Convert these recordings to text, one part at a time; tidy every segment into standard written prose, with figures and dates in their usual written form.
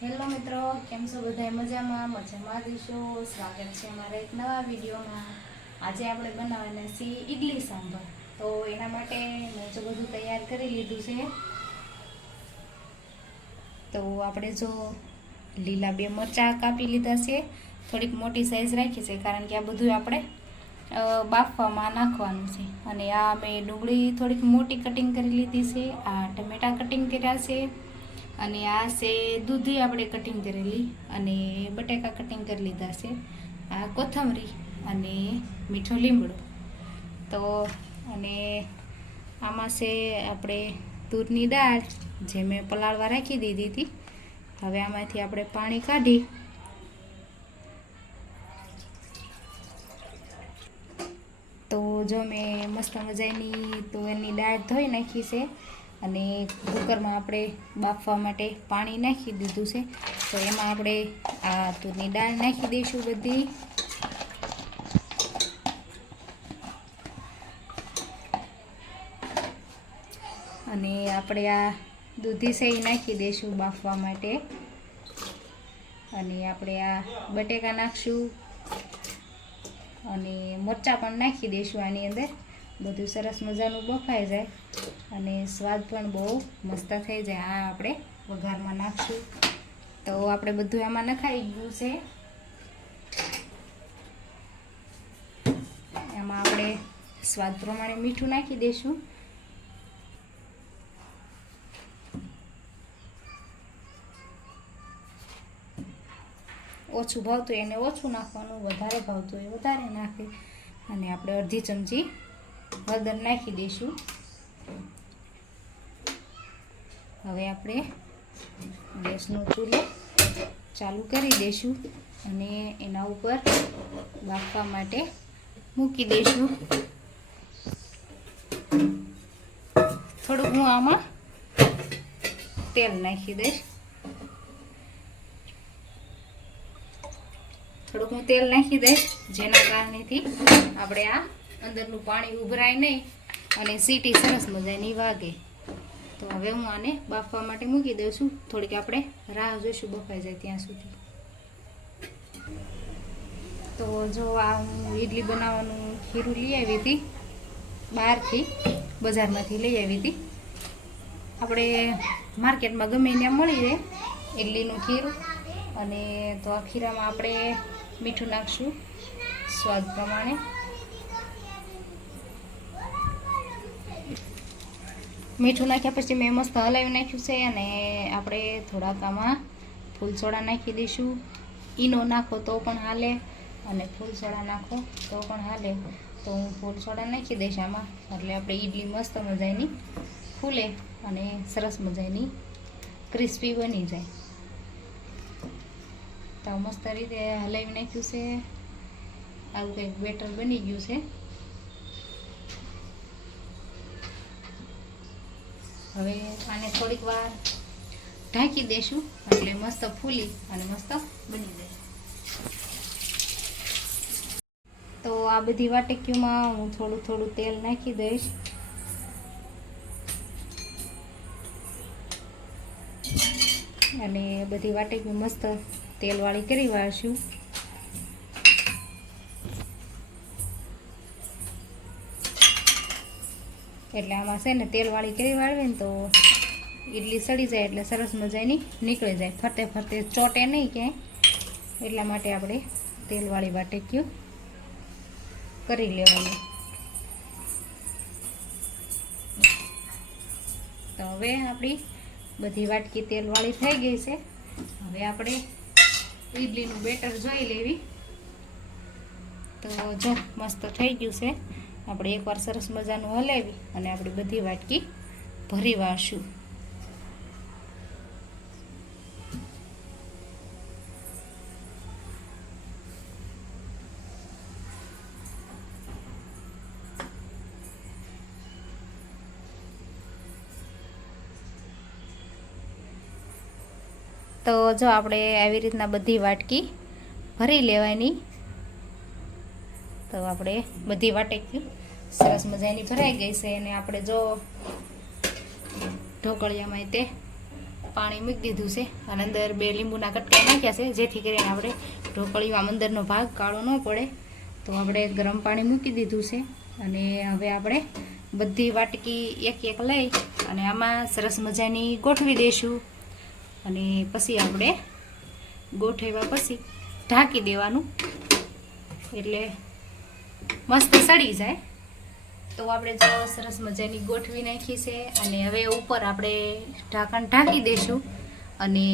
Hello મિત્રો, કેમ છો બધા? મજામાં દીશો. સ્વાગત છે અમારા એક નવા વિડીયોમાં. આજે આપણે બનાવવાના છીએ ઈડલી સાંભર. તો એના માટે મેં જો બધું તૈયાર કરી લીધું છે. તો આપણે જો લીલા 2 મરચાં કાપી લીધા છે, થોડીક મોટી સાઈઝ રાખી છે, કારણ કે આ બધું આપણે બાફવામાં નાખવાનું છે. અને આ મેં ડુંગળી થોડીક મોટી કટિંગ કરી લીધી છે. આ ટમેટા કટિંગ કર્યા છે. અને આ છે દૂધી આપણે કટિંગ કરેલી, અને બટાકા કટિંગ કરી લીધા છે. આ કોથમરી અને મીઠો લીમડો. તો અને આમાં છે આપણે તુરની દાળ, જે મેં પલાળવા રાખી દીધી હતી. હવે આમાંથી આપણે પાણી કાઢી તો જો મેં મસ્ત મજાની તુવેરની દાળ ધોઈ નાખી છે, અને કુકરમાં આપણે બાફવા માટે પાણી નાખી દીધું છે. તો એમાં આપણે આ તુરની દાળ નાખી દઈશું બધી. અને આપણે આ દૂધી છે એ નાખી દઈશું બાફવા માટે. અને આપણે આ બટેકા નાખશું, અને મરચાં પણ નાખી દઈશું આની અંદર. બધું સરસ મજાનું બફાઈ જાય અને સ્વાદ પણ બહુ મસ્ત થઈ જાય. આ આપણે વઘારમાં નાખશું. તો આપણે બધું આમાં નખાઈ ગયું છે. એમાં આપણે સ્વાદ પ્રમાણે મીઠું નાખી દઈશું. ઓછું ભાવતું એને ઓછું નાખવાનું, વધારે ભાવતું એ વધારે નાખે. અને આપણે અડધી ચમચી હળદર નાખી દઈશું. હવે આપણે ગેસનો ચૂલો ચાલુ કરી દઈશું અને એના ઉપર બાફવા માટે મૂકી દઈશું. થોડુંક હું આમાં તેલ નાખી દઈશ. જેના કારણેથી આપણે આ અંદરનું પાણી ઉભરાય નહીં અને સીટી સરસ મજાની વાગે. તો હવે હું આને બાફવા માટે મૂકી દઉં છું. થોડીક આપણે રાહ જોઈશું બફાઈ જાય ત્યાં સુધી. તો જો આ હું ઈડલી બનાવવાનું ખીરું લઈ આવી હતી બહારથી, બજારમાંથી લઈ આવી હતી. આપણે માર્કેટમાં ગમે ત્યાં મળી જાય ઈડલીનું ખીરું. અને તો આ ખીરામાં આપણે મીઠું નાખશું સ્વાદ પ્રમાણે. મીઠું નાખ્યા પછી મેં મસ્ત હલાવી નાખ્યું છે. અને આપણે થોડાક આમાં ફૂલ સોડા નાખી દઈશું. ઈનો નાખો તો પણ હાલે, અને ફૂલ સોડા નાખો તો પણ હાલે. તો હું ફૂલ સોડા નાખી દઈશ આમાં, એટલે આપણે ઈડલી મસ્ત મજાની ફૂલે અને સરસ મજાની ક્રિસ્પી બની જાય. તો મસ્ત રીતે હલાવી નાખ્યું છે. આવું કંઈક બેટર બની ગયું છે. હવે આને થોડીક વાર ઢાંકી દઈશું, એટલે મસ્ત ફૂલી અને મસ્ત બની જાય. તો આ બધી વાટકીઓમાં હું થોડું થોડું તેલ નાખી દઈશ. અને બધી વાટકી મસ્ત તેલવાળી કરી વાળશું. એટલે આમાં છે ને તેલવાળી કરી વાળવી ને તો ઈડલી સડી જાય, એટલે સરસ મજાની નીકળી જાય. ફરતે ફરતે ચોટે નહીં ક્યાંય, એટલા માટે આપણે તેલવાળી વાટકીઓ કરી લેવાની. તો હવે આપણી બધી વાટકી તેલવાળી થઈ ગઈ છે. હવે આપણે ઈડલીનું બેટર જોઈ લેવી. તો જો મસ્ત થઈ ગયું છે. આપણે એકવાર સરસ મજાનું હલાવી અને આપણે બધી વાટકી ભરી વાળશું. તો જો આપણે આવી રીતના બધી વાટકી ભરી લેવાની. તો આપણે બધી વાટકી સરસ મજાની ભરાઈ ગઈ છે. અને આપણે જો ઢોકળિયામાં તે પાણી મૂકી દીધું છે અને અંદર 2 લીંબુના કટકા નાખ્યા છે, જેથી કરીને આપણે ઢોકળીમાં અંદરનો ભાગ કાળો ન પડે. તો આપણે ગરમ પાણી મૂકી દીધું છે અને હવે આપણે બધી વાટકી એક એક લઈ અને આમાં સરસ મજાની ગોઠવી દઈશું. અને પછી આપણે ગોઠવ્યા પછી ઢાંકી દેવાનું, એટલે મસ્ત સડી જાય. તો આપણે જો સરસ મજાની ગોઠવી નાખી છે અને હવે ઉપર આપણે ઢાંકણ ઢાંકી દઈશું અને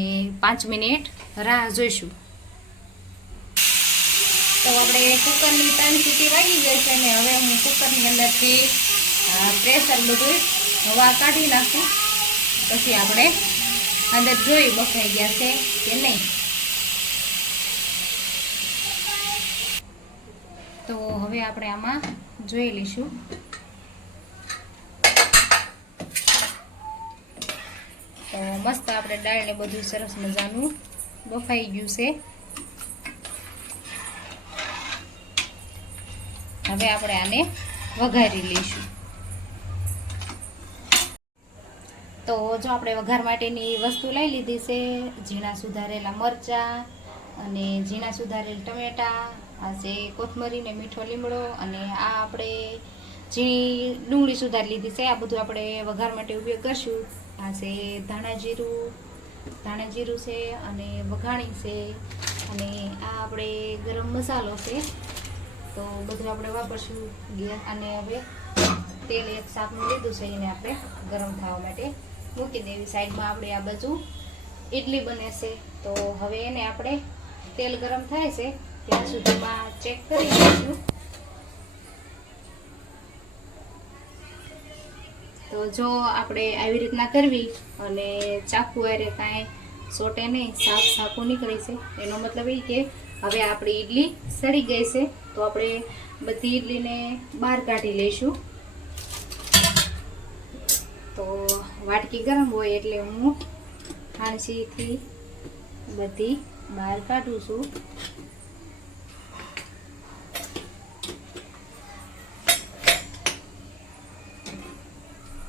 5 મિનિટ રાહ જોઈશું. તો આપણે કુકરની 3 સીટી વાગી ગઈ છે અને હવે હું કુકરની અંદરથી પ્રેશર બધું હવા કાઢી નાખું. પછી આપણે અંદર જોઈ બફાઈ ગયા છે કે નહીં. તો હવે આપણે આમાં જોઈ લઈશું. તો મસ્ત આપણે દાળ ને બધું સરસ મજાનું બફાઈ ગયું છે. હવે આપણે આને વઘારી લઈશું. તો જો આપણે વઘાર માટેની વસ્તુ લઈ લીધી છે, ઝીણા સુધારેલા મરચાં અને ઝીણા સુધારેલ ટમેટા, આ છે કોથમરી ને મીઠો લીમડો, અને આ આપણે ઝીણી ડુંગળી સુધારી લીધી છે. આ બધું આપણે વઘાર માટે ઉપયોગ કરશું. આ છે ધાણા જીરું છે અને વઘાણી છે, અને આ આપણે ગરમ મસાલો છે. તો બધું આપણે વાપરશું. અને હવે તેલ એક શાકનું લીધું છે, એને આપણે ગરમ થવા માટે મૂકી દેવી. સાઈડમાં આપણે આ બાજુ ઇડલી બને છે. તો હવે એને આપણે તેલ ગરમ થાય છે ત્યાં સુધીમાં ચેક કરી લઈશું. તો જો આપણે આવી રીતના કરવી અને ચાકુ આરે કાંઈ સોટે નહીં, સાકું નીકળે છે, એનો મતલબ એ કે હવે આપણી ઈડલી સડી ગઈ છે. તો આપણે બધી ઈડલીને બહાર કાઢી લઈશું. તો વાટકી ગરમ હોય એટલે હું હાંસીથી બધી બહાર કાઢું છું.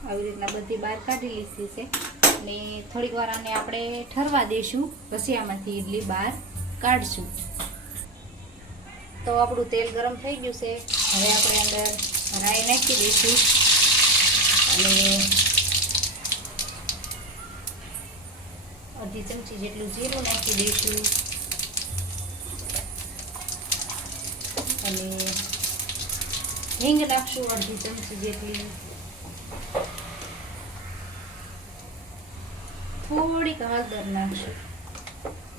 આવી રીતના બધી બહાર કાઢી લીધી છે અને થોડીક વાર આને આપણે ઠરવા દઈશું, પછી આમાંથી ઈડલી બહાર કાઢશું. તો આપણું તેલ ગરમ થઈ ગયું છે. હવે આપણે અંદર રાઈ નાખી દઈશું અને અડધી ચમચી જેટલું જીરું નાખી દઈશું અને હિંગ નાખશું અડધી ચમચી જેટલી. થોડીક હળદર નાખશું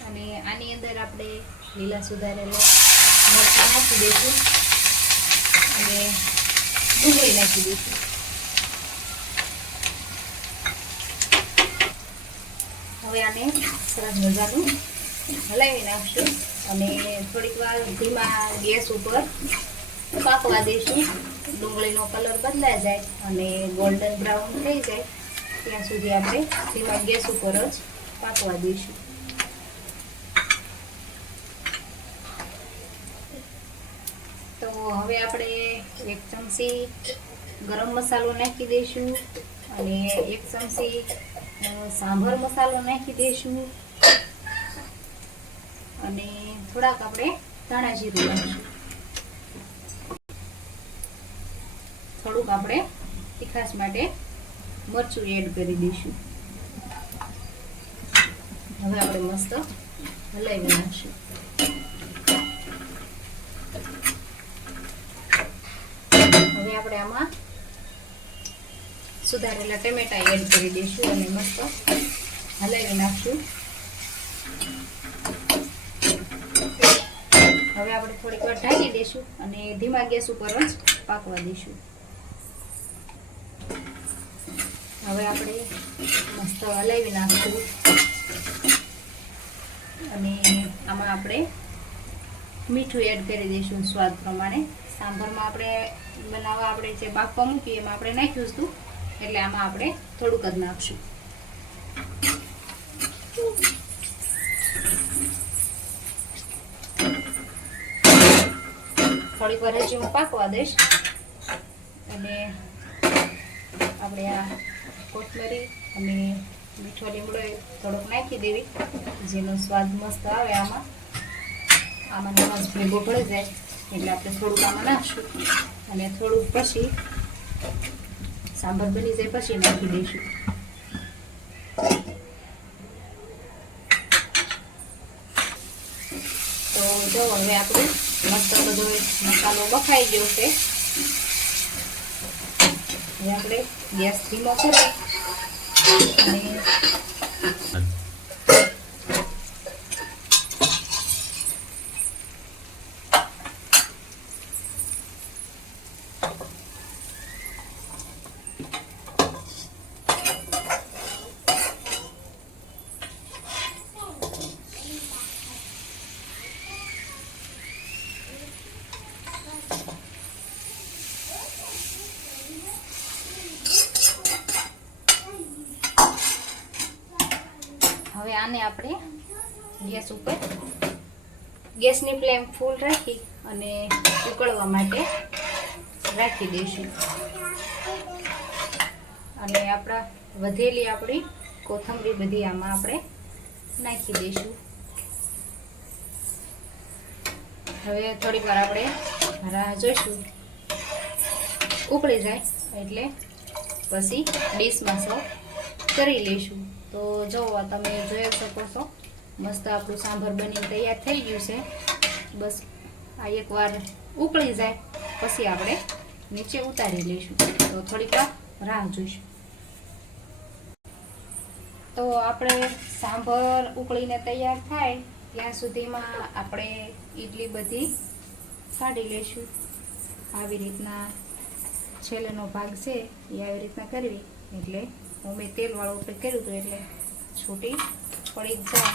અને આની અંદર આપણે લીલા સુધારેલા મરચાં નાખી દઈશું અને ડુંગળી નાખી દઈશું. હવે આને સરસ મજાનું હલાવી નાખશું અને થોડીક વાર ધીમા ગેસ ઉપર પાકવા દઈશું. ડુંગળીનો કલર બદલાઈ જાય અને ગોલ્ડન બ્રાઉન થઈ જાય ત્યાં સુધી આપણે ધીમા ગેસ ઉપર જ પાકવા દઈશું. તો હવે આપણે 1 ચમચી ગરમ મસાલો નાખી દઈશું અને 1 ચમચી સાંભર મસાલો નાખી દઈશું અને થોડાક આપણે ધાણા જીરું નાખીશું. થોડુંક આપણે તીખાશ માટે મરચું એડ કરી દઈશું. હવે આપણે મસ્ત હલાવી નાખશું. હવે આપણે આમાં સુધારેલા ટમેટા એડ કરી દઈશું અને મસ્ત હલાવી નાખશું. હવે આપણે થોડીક વાર ઢાંકી દઈશું અને ધીમા ગેસ ઉપર જ પાકવા દઈશું. હવે આપણે મસ્ત હલાવી નાખશું અને આમાં આપણે મીઠું એડ કરી દઈશું સ્વાદ પ્રમાણે. સાંભરમાં આપણે બનાવવા આપણે જે બાફવા મૂકીએ એમાં આપણે નાખ્યું હતું, એટલે આમાં આપણે થોડુંક જ નાખશું. થોડીક વાર હજી હું પાકવા દઈશ અને આપણે આ કોથમરી અને મીઠો લીમડો થોડોક નાખી દેવી, જેનો સ્વાદ મસ્ત આવે. આમાં નમક ભેગો પડી જાય એટલે આપણે થોડુંક આમાં નાખશું, અને થોડુંક પછી સાંભાર બની જાય પછી નાખી દઈશું. તો જો હવે આપણું મસ્ત બધો મસાલો બફાઈ ગયો છે. હવે આપણે ગેસ ધીમો કરી અને હવે આને આપણે ગેસ ઉપર ગેસની ફ્લેમ ફૂલ રાખી અને ઉકળવા માટે રાખી દઈશું. અને આપણા વધેલી આપણી કોથમરી બધી આમાં આપણે નાખી દઈશું. હવે થોડીક વાર આપણે રાહ જોઈશું, ઉકળી જાય એટલે પછી ડીશમાં સર્વ કરી લઈશું. તો જો તમે જોઈ શકો છો મસ્ત આપણું સાંભાર બનીને તૈયાર થઈ ગયું છે. બસ આ એકવાર ઉકળી જાય પછી આપણે નીચે ઉતારી લઈશું. તો થોડીક વાર રાહ જોઈશું. તો આપણે સાંભાર ઉકળીને તૈયાર થાય ત્યાં સુધીમાં આપણે ઈડલી બધી કાઢી લઈશું. આવી રીતના છેલ્લેનો ભાગ છે એ આવી રીતના કરવી, એટલે મેં તેલવાળું ઉપર કર્યું હતું એટલે છૂટી પડી જાય.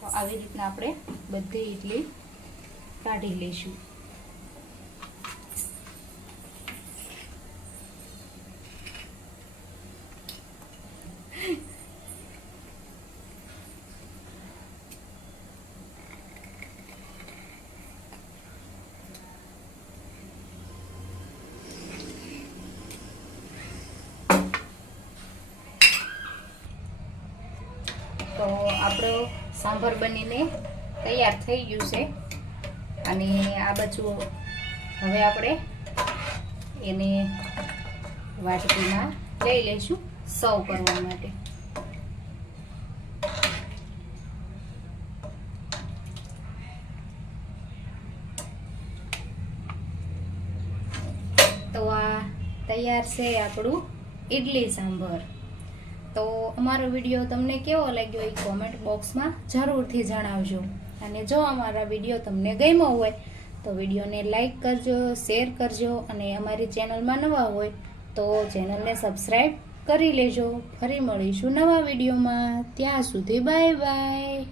તો આવી રીતના આપણે બધી ઈડલી કાઢી લઈશું. તો આપણો સાંભાર બનીને તૈયાર થઈ ગયું છે. અને આ બાજુ હવે આપણે એને વાટકીમાં લઈ લઈશું સર્વ કરવા માટે. તો આ તૈયાર છે આપણું ઈડલી સાંભાર. તો અમારો વિડીયો તમને કેવો લાગ્યો એ કોમેન્ટ બોક્સમાં જરૂરથી જણાવજો. અને જો અમારા વિડીયો તમને ગમ્યો હોય તો વિડીયોને લાઈક કરજો, શેર કરજો, અને અમારી ચેનલમાં નવા હોય તો ચેનલને સબસ્ક્રાઈબ કરી લેજો. ફરી મળીશું નવા વિડીયોમાં. ત્યાં સુધી બાય બાય.